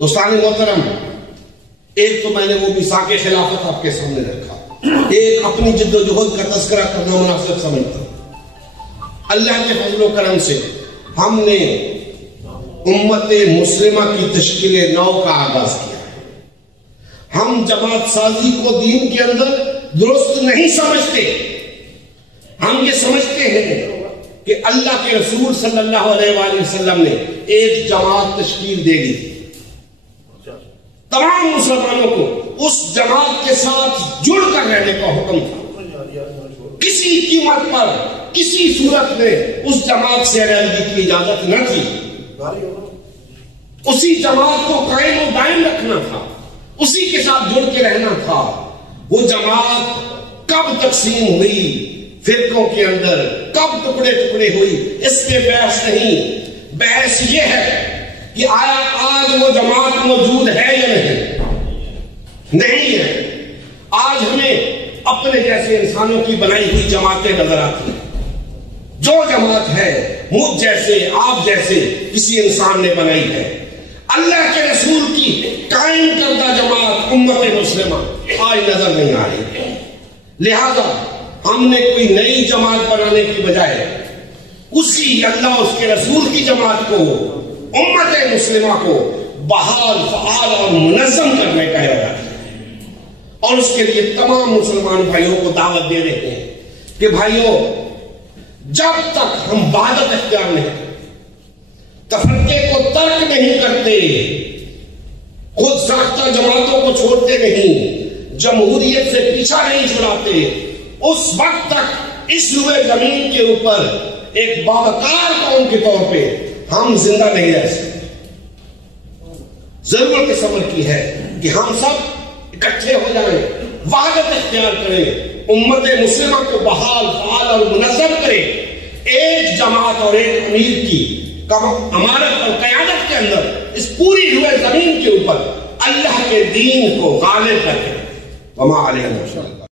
دوستان محترم، ایک تو میں نے وہ میثاق خلافت آپ کے سامنے رکھا، ایک اپنی جد و جہد کا تذکرہ کرنا مناسب سمجھتا ہوں۔ اللہ کے فضل و کرم سے ہم نے امت مسلمہ کی تشکیل نو کا آغاز کیا ہے۔ ہم جماعت سازی کو دین کے اندر درست نہیں سمجھتے، ہم یہ سمجھتے ہیں کہ اللہ کے رسول صلی اللہ علیہ وآلہ وسلم نے ایک جماعت تشکیل دے دی، تمام مسلمانوں کو اس جماعت کے ساتھ جڑ کر رہنے کا حکم تھا، کسی قیمت پر کسی صورت میں اس جماعت سے علیحدگی کی اجازت نہ تھی، اسی جماعت کو قائم و دائم رکھنا تھا، اسی کے ساتھ جڑ کے رہنا تھا۔ وہ جماعت کب تقسیم ہوئی فرقوں کے اندر، کب ٹکڑے ٹکڑے ہوئی، اس پہ بحث نہیں، بحث یہ ہے کہ آیا آج وہ جماعت موجود ہے یا نہیں ہے۔ آج ہمیں اپنے جیسے انسانوں کی بنائی ہوئی جماعتیں نظر آتی ہیں، جو جماعت ہے مجھ جیسے آپ جیسے کسی انسان نے بنائی ہے۔ اللہ کے رسول کی قائم کردہ جماعت امت مسلمہ آج نظر نہیں آ رہی، لہذا ہم نے کوئی نئی جماعت بنانے کی بجائے اسی اللہ اس کے رسول کی جماعت کو، امت مسلمہ کو بحال، فعال اور منظم کرنے کا ارادہ کیا، اور اس کے لیے تمام مسلمان بھائیوں کو دعوت دے رہے ہیں کہ بھائیوں، جب تک ہم وحدت اختیار نہیں کرتے، تفرقے کو ترک نہیں کرتے، خود ساختہ جماعتوں کو چھوڑتے نہیں، جمہوریت سے پیچھا نہیں چھڑاتے، اس وقت تک اس روئے زمین کے اوپر ایک باوقار قوم کے طور پہ ہم زندہ نہیں رہ سکتے۔ ضرورت اس عمل کی ہے کہ ہم سب اکٹھے ہو جائیں، وحدت اختیار کریں، امت مسلمہ کو بحال، فعال اور منظم کریں، ایک جماعت اور ایک امیر کی امارت اور قیادت کے اندر اس پوری روئے زمین کے اوپر اللہ کے دین کو غالب کریں۔ وما علیہ السلام۔